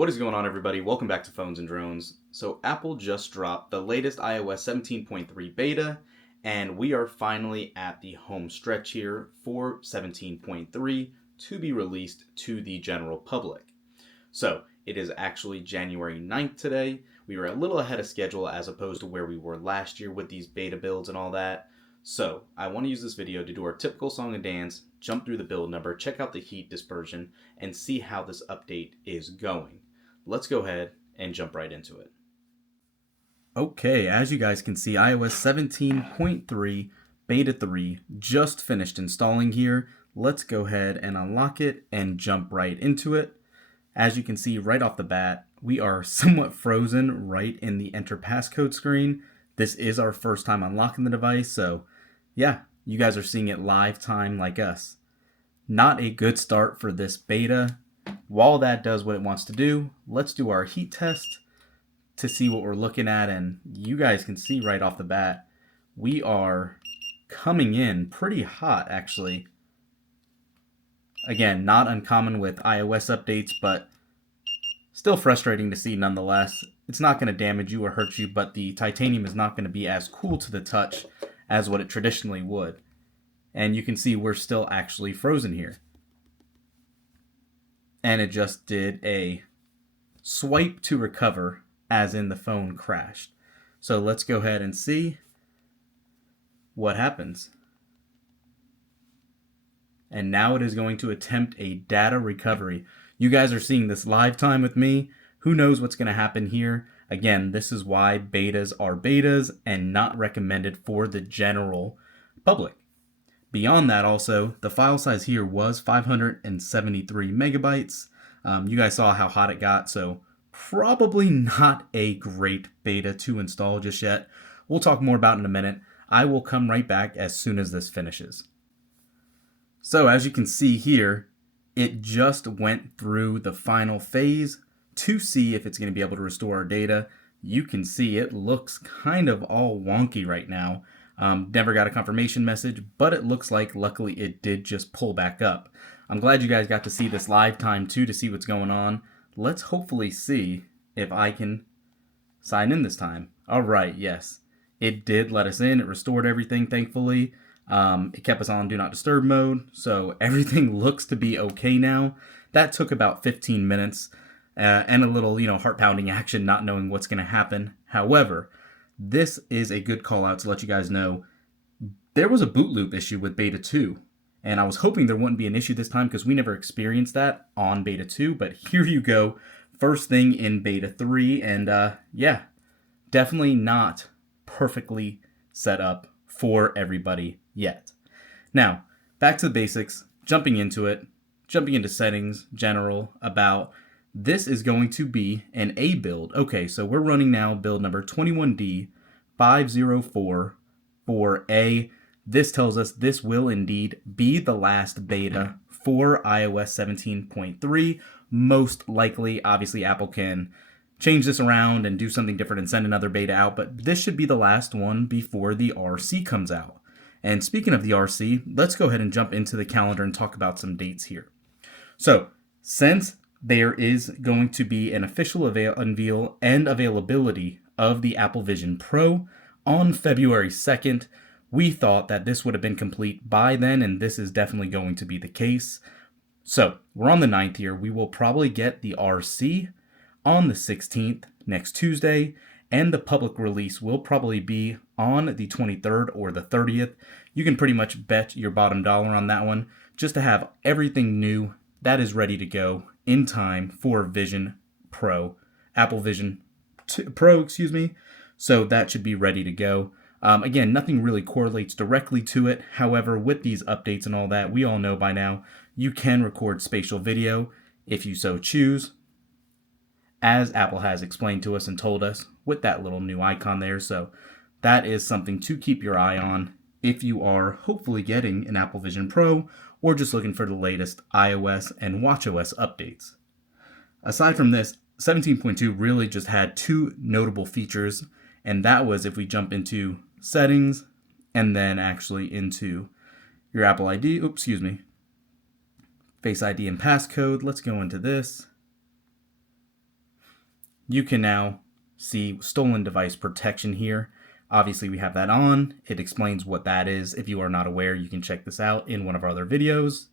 What is going on, everybody? Welcome back to Phones and Drones. So Apple just dropped the latest iOS 17.3 beta, and we are finally at the home stretch here for 17.3 to be released to the general public. So it is actually January 9th today. We were a little ahead of schedule as opposed to where we were last year with these beta builds and all that. So I want to use this video to do our typical song and dance, jump through the build number, check out the heat dispersion, and see how this update is going. Let's go ahead and jump right into it. Okay, as you guys can see, iOS 17.3 Beta 3 just finished installing here. Let's go ahead and unlock it and jump right into it. As you can see right off the bat, we are somewhat frozen right in the enter passcode screen. This is our first time unlocking the device, so yeah, you guys are seeing it live time like us. Not a good start for this beta. While that does what it wants to do, let's do our heat test to see what we're looking at, and you guys can see right off the bat, we are coming in pretty hot actually. Again, not uncommon with iOS updates, but still frustrating to see nonetheless. It's not going to damage you or hurt you, but the titanium is not going to be as cool to the touch as what it traditionally would. And you can see we're still actually frozen here. And it just did a swipe to recover, as in the phone crashed. So let's go ahead and see what happens. And now it is going to attempt a data recovery. You guys are seeing this live time with me. Who knows what's going to happen here? Again, this is why betas are betas and not recommended for the general public. Beyond that also, the file size here was 573 megabytes. You guys saw how hot it got, so probably not a great beta to install just yet. We'll talk more about it in a minute. I will come right back as soon as this finishes. So as you can see here, it just went through the final phase to see if it's going to be able to restore our data. You can see it looks kind of all wonky right now. Never got a confirmation message, but it looks like luckily it did just pull back up. I'm glad you guys got to see this live time too to see what's going on. Let's hopefully see if I can sign in this time. All right, yes, it did let us in. It restored everything, thankfully. It kept us on Do Not Disturb mode, so everything looks to be okay now. That took about 15 minutes and a little, heart-pounding action, not knowing what's going to happen. However, this is a good call out to let you guys know there was a boot loop issue with Beta 2, and I was hoping there wouldn't be an issue this time because we never experienced that on Beta 2, but here you go, first thing in Beta 3, and yeah, definitely not perfectly set up for everybody yet. Now, back to the basics, jumping into settings, general, about. This is going to be an A build. Okay, so we're running now build number 21D504 for A. This tells us this will indeed be the last beta for iOS 17.3. Most likely, obviously, Apple can change this around and do something different and send another beta out, but this should be the last one before the RC comes out. And speaking of the RC, let's go ahead and jump into the calendar and talk about some dates here. So, since there is going to be an official unveil and availability of the Apple Vision Pro on February 2nd, we thought that this would have been complete by then, and this is definitely going to be the case. So, we're on the 9th here. We will probably get the RC on the 16th, next Tuesday, and the public release will probably be on the 23rd or the 30th. You can pretty much bet your bottom dollar on that one, just to have everything new that is ready to go in time for Vision Pro, Apple Vision Pro, so that should be ready to go. Again, nothing really correlates directly to it. However, with these updates and all that, we all know by now, you can record spatial video if you so choose, as Apple has explained to us and told us with that little new icon there. So that is something to keep your eye on if you are hopefully getting an Apple Vision Pro or just looking for the latest iOS and watchOS updates. Aside from this, 17.2 really just had two notable features, and that was if we jump into settings and then actually into your Apple ID, Face ID and passcode. Let's go into this. you can now see stolen device protection here. Obviously, we have that on. It explains what that is. If you are not aware, you can check this out in one of our other videos.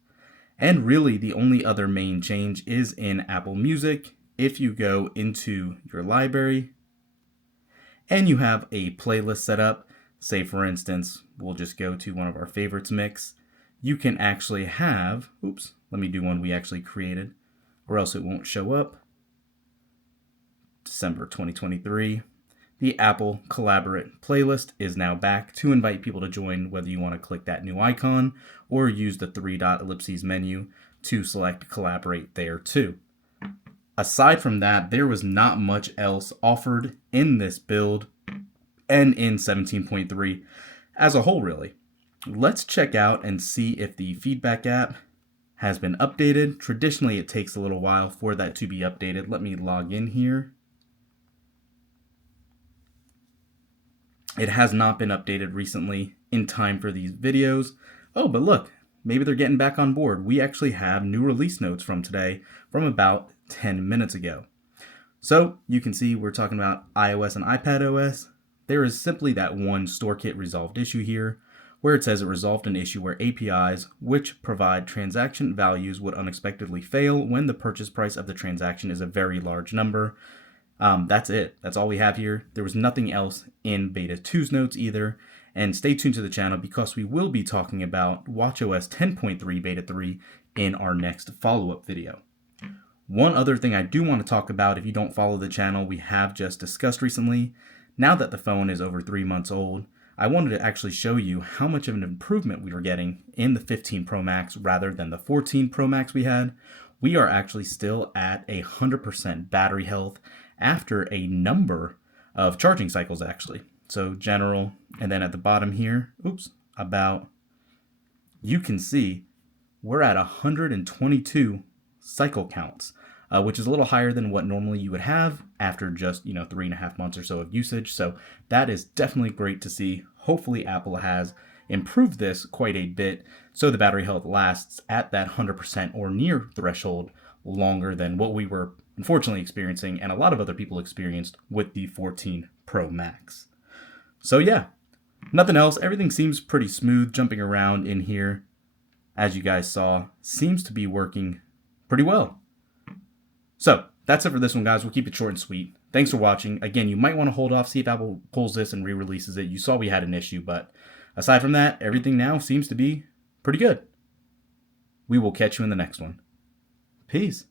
And really, the only other main change is in Apple Music. If you go into your library and you have a playlist set up, say for instance, we'll just go to one of our favorites mix, you can actually have, oops, let me do one we actually created, or else it won't show up. December 2023. The Apple Collaborate playlist is now back to invite people to join, whether you want to click that new icon or use the 3-dot ellipses menu to select Collaborate there too. Aside from that, there was not much else offered in this build and in 17.3 as a whole, really. Let's check out and see if the feedback app has been updated. Traditionally, it takes a little while for that to be updated. Let me log in here. It has not been updated recently in time for these videos. Oh, but look, maybe they're getting back on board. We actually have new release notes from today from about 10 minutes ago. So you can see we're talking about iOS and iPadOS. There is simply that one StoreKit resolved issue here, where it says it resolved an issue where APIs which provide transaction values would unexpectedly fail when the purchase price of the transaction is a very large number. That's it. That's all we have here. There was nothing else in Beta 2's notes either. And stay tuned to the channel because we will be talking about watchOS 10.3 Beta 3 in our next follow-up video. One other thing I do want to talk about, if you don't follow the channel, we have just discussed recently. Now that the phone is over 3 months old, I wanted to actually show you how much of an improvement we were getting in the 15 Pro Max rather than the 14 Pro Max we had. We are actually still at 100% battery health after a number of charging cycles actually. So general, and then at the bottom here, you can see we're at 122 cycle counts, which is a little higher than what normally you would have after just 3.5 months or so of usage. So that is definitely great to see. Hopefully Apple has improved this quite a bit so the battery health lasts at that 100% or near threshold longer than what we were unfortunately experiencing and a lot of other people experienced with the 14 Pro Max. So yeah, nothing else. Everything seems pretty smooth jumping around in here. As you guys saw, seems to be working pretty well. So that's it for this one, guys. We'll keep it short and sweet. Thanks for watching. Again, you might want to hold off, see if Apple pulls this and re-releases it. You saw we had an issue, but aside from that, everything now seems to be pretty good. We will catch you in the next one. Peace.